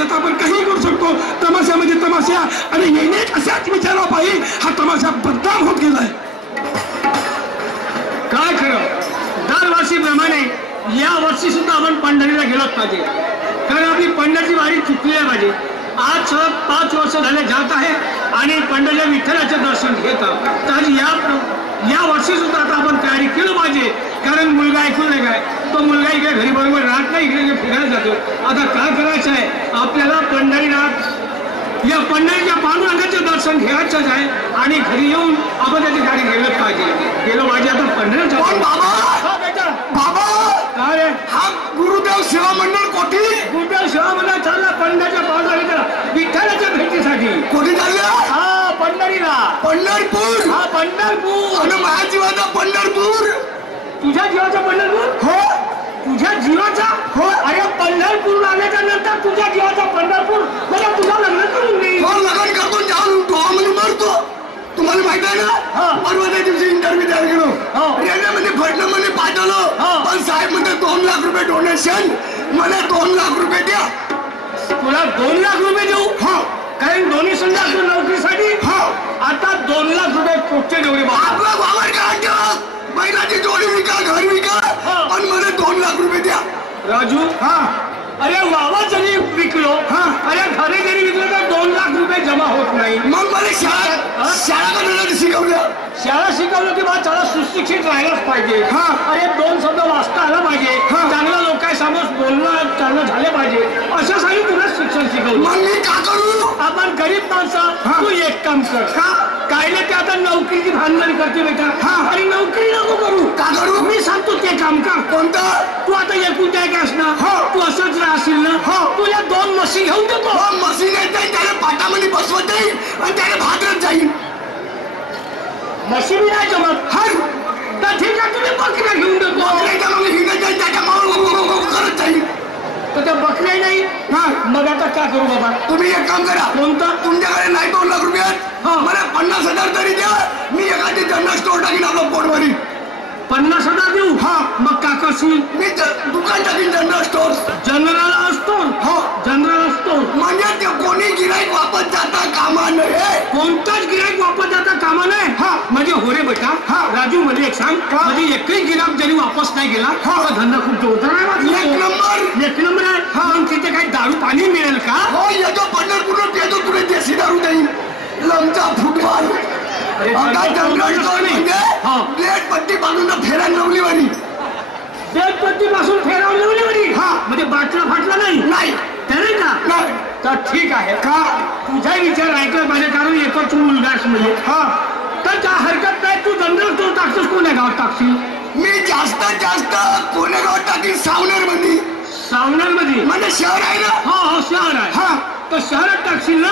आता आपण काही करू शकतो. तमाशा म्हणजे तमाशा आणि येणे अशाच विचारापायी हा तमाशा बदनाम होत गेलाय. काय खरं, दरवर्षीप्रमाणे या वर्षी सुद्धा आपण पंढरीला गेलोच पाहिजे, कारण आपली पंढरची वारी चुकली आहे पाहिजे. आज 5 वर्ष झाले जात आहे आणि पंढरीच्या विठ्ठलाचे दर्शन घेत आहोत. तर या वर्षी सुद्धा आता आपण तयारी केली पाहिजे, कारण मुलगा ऐकून नाही काय, तो मुलगा इकडे घरी बरोबर राहत नाही, इकडे फिरायला जातो. आता काय करायचं आहे आपल्याला, पंढरीनाथ या पंढरीच्या पांडुरंगाचे दर्शन घ्यायचंच आहे आणि घरी येऊन आपण त्याची गाडी गेलंच पाहिजे. गेलो पाहिजे आता पंढरीच्या. बाबा काय हा गुरुदेव सेवा मंडळ कोठी? गुरुदेव सेवा मंडळ चालला पंढरीच्या पांडुरंगाच्या विठ्ठलाच्या भेटीसाठी. कोठी चालल्या? हा पंढरीला. पंढरपूर. हा पंढरपूर. आणि माझ्या जीवाचा पंढरपूर. तुझ्या जीवाचा पंढरपूर? हो. तुझ्या जीवाचा? हो. अरे पंढरपूर आल्याच्या नंतर तुझ्या जीवाचा पंढरपूर, मला तुझं लग्न करून दे. हो, लग्न करतो जाऊन डोहामध्ये मरतो. तुम्हाला माहित आहे ना, परवाच्या दिवशी इंटरव्ह्यू द्यायला गेलो, रेल्वेमध्ये फडणं पाठवलं, पण साहेब म्हणते 2 लाख रुपये डोनेशन. मला 2 लाख रुपये द्या. तुला 2 लाख रुपये देऊ? हो. कारण डोनेशन लागतो नोकरीसाठी. हो. आता 2 लाख रुपये कुठचे जेवढे आपला वावर का ठेवा, बैलाची जोडी विका, घर विका, पण मला 2 लाख रुपये द्या. राजू, हा, अरे वावा जरी विकलो, अरे घरी जरी विकलो तर 2 लाख रुपये जमा होत नाही. मग मला शाळा करायला शिकवलं. शाळा शिकवलं की मला त्याला सुशिक्षित राहायलाच पाहिजे. अरे 2 शब्द वाचता आला पाहिजे, चांगला लोकांसमोर बोलणं चालणं झाले पाहिजे, अशासाठी तुला शिक्षण शिकवलं. मग मी का करू? आपण गरीब माणसं, तू एक काम कर. काय ना ते आता नोकरीची भानगडी करते बेटा, आणि नोकरी नको करू. का करू? मी सांगतो ते काम कर. कोणतं? तू आता एकूण काय काय असणार, तू असंच राहशील ना, तुला 2 म्हशी घेऊन देतो. मशीन येते त्याला पाटामध्ये बसवत जाईल आणि त्याला भाद्रत जाईल. म्हशी बी नाही जमत. तर ठीक आहे, तुम्ही बकऱ्या घेऊन देतो. त्याच्या माऊल करत जाईल. तर त्या बकऱ्या नाही, मग आता काय करू बाबा? तुम्ही एक काम करा. कोणतं? तुमच्याकडे नाही 2 लाख रुपये, मला 50,000 तरी द्या. मी एखादी जनरल स्टोर टाकीन आपलं पोटवरी. 50,000 देऊ? मग काय करशील? मी दुकान टाकीन जनरल स्टोर. General store? हो, जनरल स्टोर. म्हणजे ते कोणी गिराईक वापस जाता कामा नये. कोणताच गिराईक वापस जाता कामा नये. म्हणजे हो रे बेटा, राजू मला एक सांग, म्हणजे एकही गिराक जरी वापस नाही गेला तर धंदा खूप जोरदार आहे. 1 नंबर. 1 नंबर आहे. मग तिथे काही दारू पाणी मिळेल का? हो, येतो पंढरपूरला येतो, तुला देशी दारू देईल. लमचा फुटबॉल. जनरल स्टोर म्हणजे प्लेट पट्टी बांधून फेरायला लावली वाली. प्लेट पट्टी पासून फेरावली वाली? म्हणजे बाटला फाटला नाही? नाही. तरी का? नाही. तर ठीक आहे. का? तुझा विचार ऐकला पाहिजे, कारण एकच मुलगास म्हणजे. तर त्या हरकत नाही, तू जनरल स्टोर टाकतोस, कोण्या गावात टाकशील? मी जास्तीत जास्त कोण्या गावात टाकीन? सावनेर मध्ये. सावनेर मध्ये म्हणजे शहर आहे ना? हो, शहर आहे. तर शहरात टाकशील ना?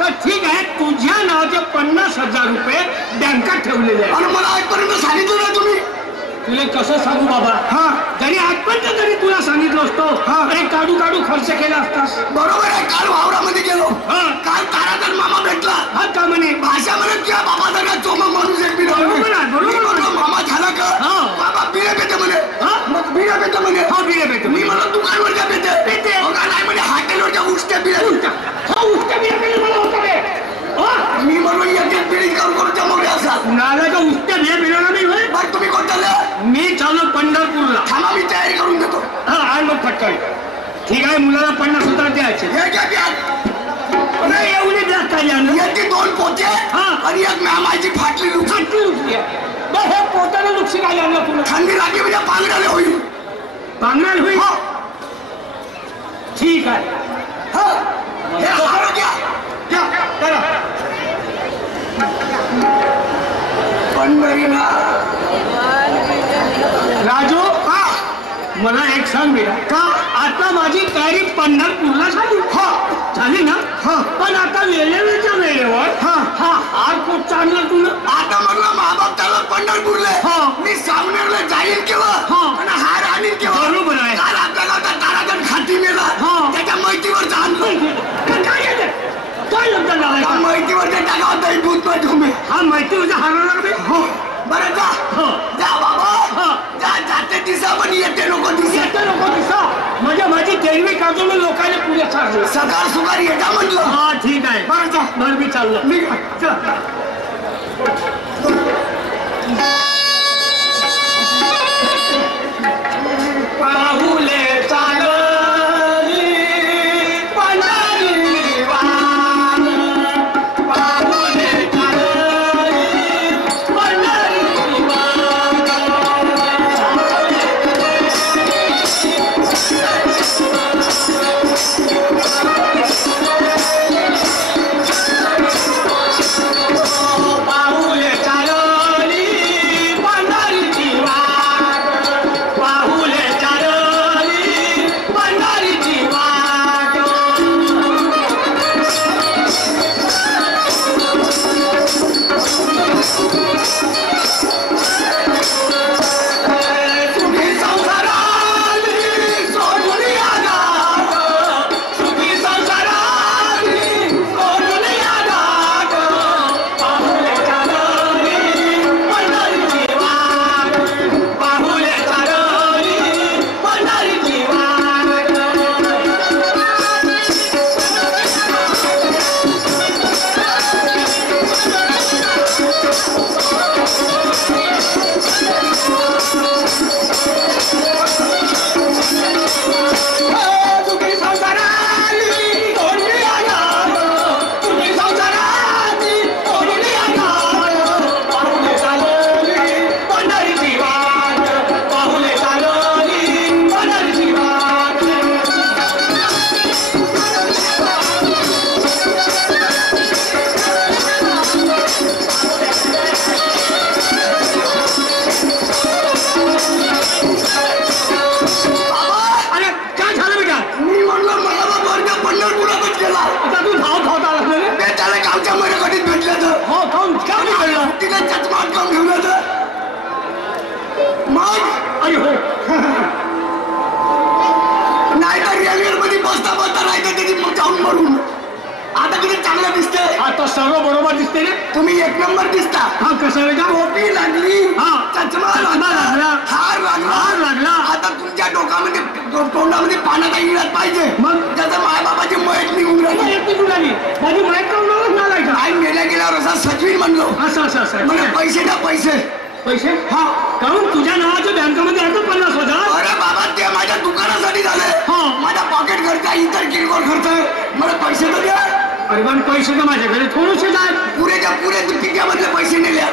तर ठीक आहे, तुझ्या नावाचे 50,000 रुपये बँकात ठेवलेले आहे. आणि मला आजपर्यंत सांगितलं ना तुम्ही? तुला कसं सांगू बाबा, जरी आजपर्यंत जरी तुला सांगितलं असतो, अरे काढू काढू खर्च केला असतास. बरोबर आहे. काल वावरामध्ये गेलो, काल ताराधन मामा भेटला. का म्हणे? भाषा म्हणत किंवा बाबा जरा चोमक माणूस एक बिना. बरोबर. मामा झाला का? बाबा बिया पेटे म्हणे. मग बिया पेटे म्हणे. बिया पेटे. मी मला दुकानवरच्या पेटे पेटे नाही म्हणजे हॉटेलवरच्या उष्ट्या बिया. उष्ट्या बिया पेटे मला होता रे. मी म्हणून एक पिढी करून जमवले असा. कुणाला का उष्ट्या बिया मिळणार नाही होय? बरं तुम्ही कोणत्या? मी चालू पंढरपूरला. थांबा, मी तयारी करून देतो. आणि मग फटकाळी. ठीक आहे, मुलाला 50,000 द्यायचे. हे घ्या घ्या. अरे एवढी द्या काय आणलं? याची 2 पोते आणि एक मॅमाची फाटली लुकली. बरं, हे पोत्याला लुकशी काय आणलं तुला? थंडी लागली म्हणजे पांघराले होईल. पांघराल होईल? ठीक आहे. हे हार घ्या. करा. राजू, मला एक सांग बेटा, का आता माझी तयारी पंढरपूरला झाली? झाली ना? पण आता वेळेच्या वेळेवर हार खूप चांगला तुला. आता म्हणलं महाबाप त्याला पंढरपूरला, मी सावनेरला जाईल केव्हा आणि हार आणीन केव्हा? बरोबर आहे. काल आपल्या गावचा ताराधन खाती मेला, त्याच्या माहितीवर आणलं. काय लग्न झालं? माहितीवर त्या गावात दूध नाही तुम्ही. हा माहितीवर हारवणार बे. बरं जा जा बाबा, जा. जाते दिसा पण येते नको दिसा. येते नको दिसा म्हणजे माझी तेरवी करतो मी लोकांनी पुढे चाललो सकाळ सुकार येता म्हटलं. हा ठीक आहे बरं मी चाललो पाहुले चालली पंढरी वार पाहुले चालली पंढरी वार पाहुले चालली पंढरीची वाट पाहुले चालली पंढरीची वाट सुखी संसाराली सोडून या गाठ सुखी संसाराली सोडून या गाठ पाहुले चालली पंढरीची वाट पाहुले चालली पंढरीची वाट सुखी संसाराली सोडून या गाठ सुखी संसाराली सोडून या गाठ पाहुले चालली पंढरीची वाट पाहुले चालली पंढरीची वाट अरे काय झालं बेटा मी म्हणलं मला बा वर्ग पंढरपुरातच गेला. आता तू धाव धावता लागला रे मी त्याला गावच्या मर्यादित भेटलं तर हो काऊन काय नाही कळलं तिला चष्मा काम घेऊन तर मग अरे हो नाही तर रेल्वे मध्ये बसता बसता नाही तर त्याची मग जाऊन मरून. आता किती चांगलं दिसतंय. आता सर्व बरोबर दिसते रे तुम्ही एक नंबर दिसता. हा कसं रे का टोपी लागली हा. चष्मा लागला. लागला हार हार लागला लागला. आता तुमच्या डोक्यामध्ये तोंडामध्ये पाण्याचा इलाज पाहिजे. मग? त्याचं मायबापाची मयत निघून राहिली. एक निघून आली माझी माहीत काऊन नाही का आई मेल्या गेल्यावर असा सजवीन म्हणलो. असं असं असं मला ठीक आहे. पैसे द्या पैसे. पैसे हा काऊन तुझ्या नावाच्या बँकेमध्ये आहे तो 50,000 अरे बाबा ते माझ्या दुकानासाठी झालंय. हा. माझा पॉकेट खर्च आहे, इतर किरकोळ खर्च आहे. मला पैसे तर द्या. अरे पण पैसे का माझ्याकडे थोडेसे आहेत पुरेच्या पुरे तू पिक्यामधले पैसे नेल्या.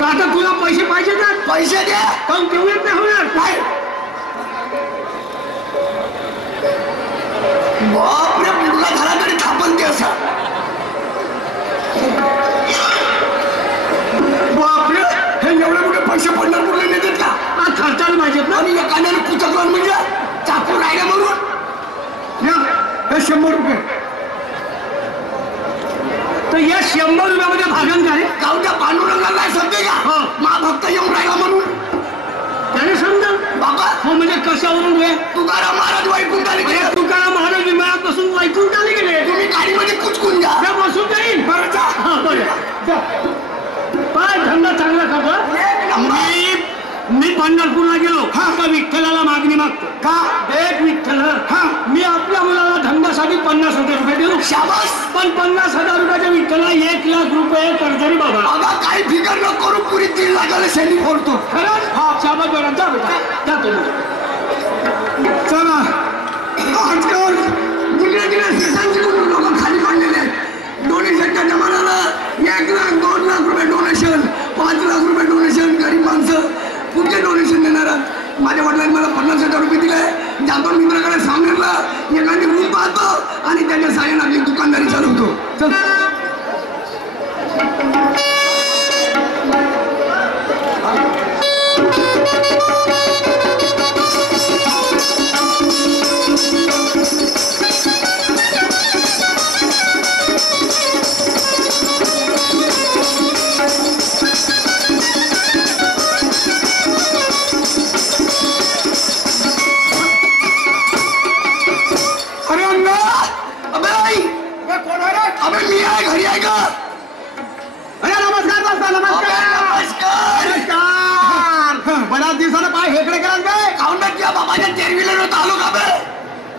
का आता तुला पैसे पाहिजे का पैसे द्या. काऊन तेवढेच नाही होणार काय बापरे मुलगा झाला तरी थांबल ते असा. बापरे हे एवढे मोठे पैसे पंढरपूरला नेतात का. हा खर्चाला पाहिजेत ना आणि एखाद्याने कुचकलं म्हणजे चाकू राहिला म्हणून या हे 100 रुपये. तर या 100 रुपयामध्ये भागन का रे गावच्या पांडुरंगाला नाही समजे का हो. मा भक्त येऊन राहिला म्हणून त्याने समजा बाबा हो म्हणजे कशावरून रे तुकाराम महाराज वैकुंठाला अरे गेले. तुकाराम महाराज विमानापासून वैकुंठ आले गेले तुम्ही गाडीमध्ये कुचकून जा. त्या बसून जाईल बरं जा. हा बरं जा. पाय धंदा चांगला करतो एक नंबर. मी पंढरपूरला गेलो हा. का विठ्ठलाला मागणी मागतो का एक विठ्ठल हा. मी आपल्या मुलाला धंद्यासाठी 50,000 रुपये देऊ शाबास. पण 50,000 रुपयाच्या विठ्ठला 1,00,000 रुपये कर्जरी बाबा बाबा काही फिकर न करू पुरी 3 लाखाला शेंडी फोडतो. खरंच हा शाबास बरं जा बेटा जा तुम्ही चला आजकाल जिकडे तिकडे शिक्षांची लोक खाली पडलेले आहेत. डोनेशनच्या जमान्याला 1 लाख 2 लाख रुपये डोनेशन 5 लाख रुपये डोनेशन. गरीब माणसं कुठचे डोनेशन देणार. माझ्या वडिलांनी मला 50,000 रुपये दिले. जातो मित्राकडे सामनेला एखादी रूम पाहतो आणि त्याच्या साह्याने आपली दुकानदारी चालवतो. चल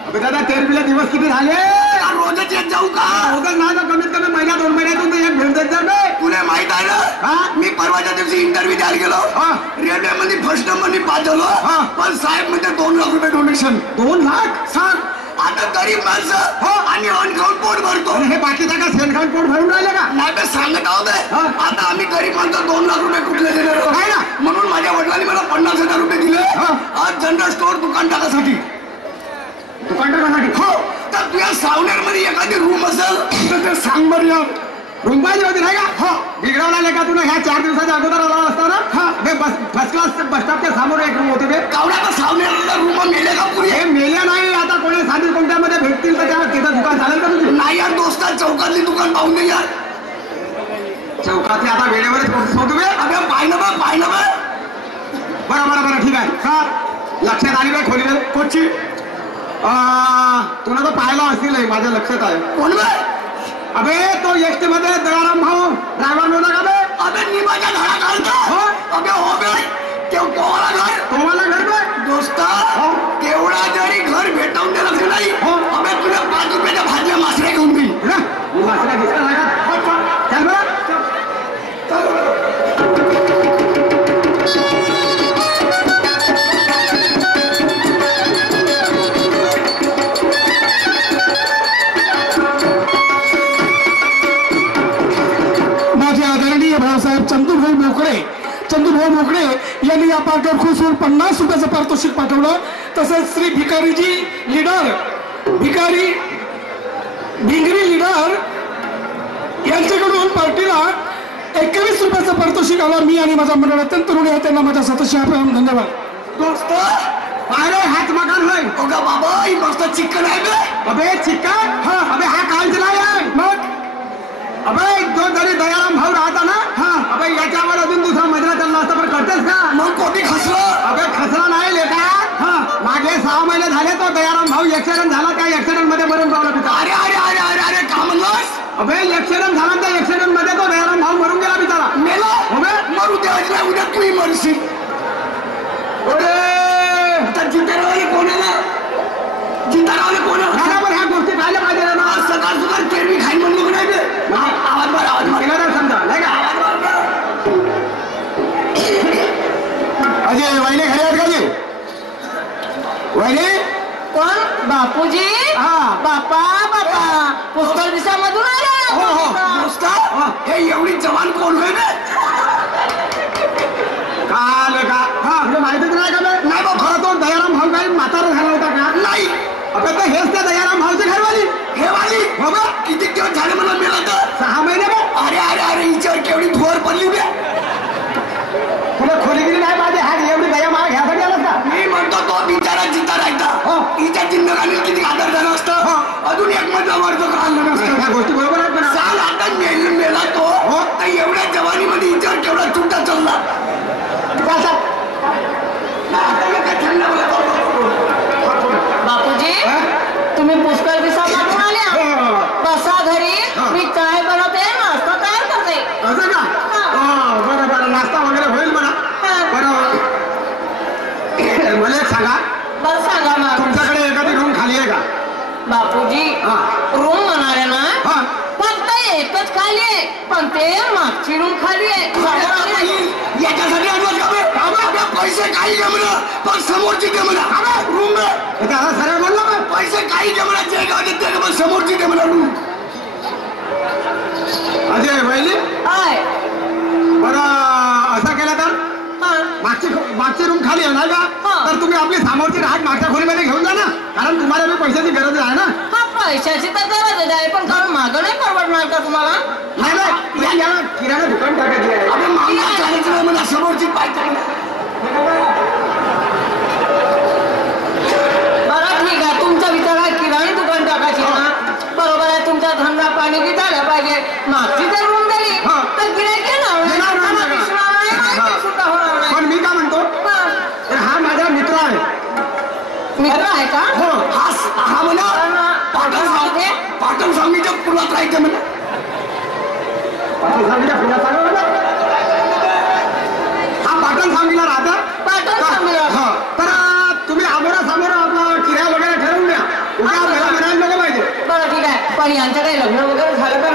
अबे दादा तेरवीला दिवस किती झाले? रोजच येत जाऊ का? रोजच नाही तर कमीत कमी महिना 2 महिन्यातून तर एक भेट देत जा बे. तुला माहित आहे हा? ना मी परवाच्या दिवशी इंटरव्ह्यू द्यायला गेलो. हा. रेल्वेमध्ये फर्स्ट नंबरनी पास झालो. हा. पण साहेब म्हणते 2 लाख रुपये डोनेशन. 2 लाख? सांग आता गरीब माणसं हो. आणि ऑन खाऊन पोट भरतो. आणि हे बाकीचा का सेल खाऊन पोट भरून राहिले का? नाही तर सांगत आहोत हा. आता आम्ही गरीब माणसं 2 लाख रुपये कुठले देणार आहोत? आहे ना. म्हणून माझ्या वडिलांनी मला 50,000 रुपये दिले हा. आज जनरल स्टोअर दुकान टाकासाठी. दुकान टाकासाठी? हो तर तुझ्या सावनेर मध्ये एखादी रूम असेल तर ते सांग बरं या. रूम पाहिजे होती नाही का? हो बिघडवला का तुला ह्या 4 दिवसाच्या अगोदर आला असता ना? हा. बे बस फर्स्ट क्लास बस स्टॉपच्या समोर एक रूम होती बे. कावड्याचा सावनेरला रूम मेले का पुढे? हे मेल्या नाही आता कोणी साधी कोणत्यामध्ये भेटतील तर त्या तिथं दुकान चालेल का तुझी? नाही यार दोस्ता चौकातली दुकान पाहून दे यार. चौकातले आता वेळेवरच पोहोचतो बे. अबे पाहिलं बघ पाहिलं बघ. बरं ठीक आहे. हा लक्षात आली बे खोली कोची तुला तर पाहायला असतील माझ्या लक्षात आहे. कोण बे? अबे तो एसटी मध्ये दयाराम भाऊ ड्रायव्हर नव्हता का बे? अबे निमाच्या घरा हो. काढतो. अबे हो बे तेव्हा कोणाला घर तुम्हाला घर बे? दोस्ता हो. तेवढा जरी घर भेटवून दिलं की नाही हो. अबे तुला 5 रुपयाच्या भाजल्या मासऱ्या घेऊन देईल. ना मी वाचला दिसला नाही का? चल बरं. माझे आदरणीय भाऊसाहेब चंदूभाऊ मोकळे यांनी या पार्टीवर खुश होऊन 50 रुपयाचं पारितोषिक पाठवलं. तसेच श्री भिकारीजी लीडर भिंगरी लीडर यांच्याकडून पार्टीला 21 रुपयाचं पारितोषिक आलं. मी आणि माझा मंडळ अत्यंत ऋणी आहे त्यांना माझ्या सतशे धन्यवाद. दोस्त अरे हात मकान होय. ओगा बाबा ही मस्त चिकन आहे बे. अबे चिकन? हा. अबे हा कालच नाही आहे. मग अबे जो जरी दयाराम भाऊ राहता ना हा अबे याच्यावर अजून दुसरा मजरा चालला असता पण करतेस का? मग कोटी खसलं. अबे खसरा नाही लेका. हा मागे 6 महिने झाले तो दयाराम भाऊ ऍक्सिडेंट झाला. त्या ऍक्सिडेंट मध्ये मरून पावला पिता. अरे अरे अरे अरे अरे का म्हणलास? अबे ऍक्सिडेंट झाला त्या ऍक्सिडेंट मध्ये तो दयाराम भाऊ मरून गेला बिचारा. मेला अबे मरू द्यायचं नाही उद्या तूही मरशील. अरे आता जितारावाले कोणाला बरोबर ह्या गोष्टी पाहिल्या पाहिजे ना. आज सकाळ सकाळ केरवी खाईन म्हणलो की नाही बे? आवाज मार आवाज मार. केलं ना समजा नाही का? आवाज मार. अजय वहिनी घरी आहेत का जी? वहिनी कोण? बापूजी? हा. बापा पुष्कर दिशामधून हो, हो. आले. दोस्ता हे एवढी जवान कोण होय बे? काल का हा तुला माहितीच नाही का बे? नाही बाबा. खरं तो दयाराम भाऊ काही म्हातारा झाला होता का? नाही अबे तर हेच त्या दयाराम भाऊची घरवाली. हे वाली हो बे. किती दिवस झाले मला मिळालं तर 6 महिने बे. अरे अरे अरे हिच्यावर केवढी धुवर पडली बे. तुला खोलीगिरी नाही पाहिजे. हा एवढी दया मार घ्यासाठी आलास का? मी म्हणतो तो बिचारा जिता हो. राहता हिच्या जिंदगानीत किती आदर झाला असतं. हो. अजून एक मधला वरचं काढलं नसतं. ह्या गोष्टी बरोबर आहेत पण साल आता मेला तो हो. तर एवढ्या जवानीमध्ये हिच्यावर केवढा चुटा चालला. कसा? आता हे काय थंड बापूजी हा? तुम्ही पुष्कर दिशामधून आल्या. हो. बसा घरी. हा. मी चाय बनवते नाश्ता तयार करते. असं का? हा. बरं नाश्ता वगैरे होईल म्हणा. हा. बरं मला एक सांगा बरं सांगा मग. तुमच्याकडे एखादी रूम खाली आहे का? बापूजी हा. रूम म्हणाले ना हा. फक्त एकच खाली आहे पण ते मागची रूम खाली आहे. समोर आहे. याच्यासाठी आणलं का बे? आपल्या पैसे काही जमलं पण समोरची जमलं रूम ते आता सरळ बोललो का? पैसे काही जमलं जे गावात ते जमलं समोरची जमलं रूम. अजय वहिनी आहे. बरं असं केलं तर हा. मागची रूम खाली आहे नाही का? हा. तर तुम्ही आपली समोरची राहत मागच्या खोलीमध्ये घेऊन जा ना. कारण तुम्हाला बी पैशाची गरज आहे ना. हा पैशाची तर गरज आहे पण कारण मागं नाही परवडणार का तुम्हाला? नाही याला किराणा दुकान टाकायची आहे. अबे मागला चालायचं नाही मला समोरची पाहिजे. बरं ठीक आहे तुमचा विचार आहे किराणी दुकान टाकायची ना. बरोबर आहे तुमचा धंदा पाणी बी झाला पाहिजे. मागची जर रूम दिली हा. तर गिऱ्हाईक येणार नाही. येणार नाही. मला दिसणार नाही, माहिती सुद्धा होणार नाही. पण मी काय म्हणतो हा. तर हा माझा मित्र आहे. मित्र आहे का? हो. हा म्हणा पाटण स्वामीच्या पुलात राहायचं म्हणा. पाटील सांगीला पुन्हा सांगा मला. हा पाटण सांगीला राहता. पाटण स्वामीला. हा. तर तुम्ही आमोरा समोर आपला किराया वगैरे ठरवून द्या. पण यांचं काही लग्न वगैरे झालं का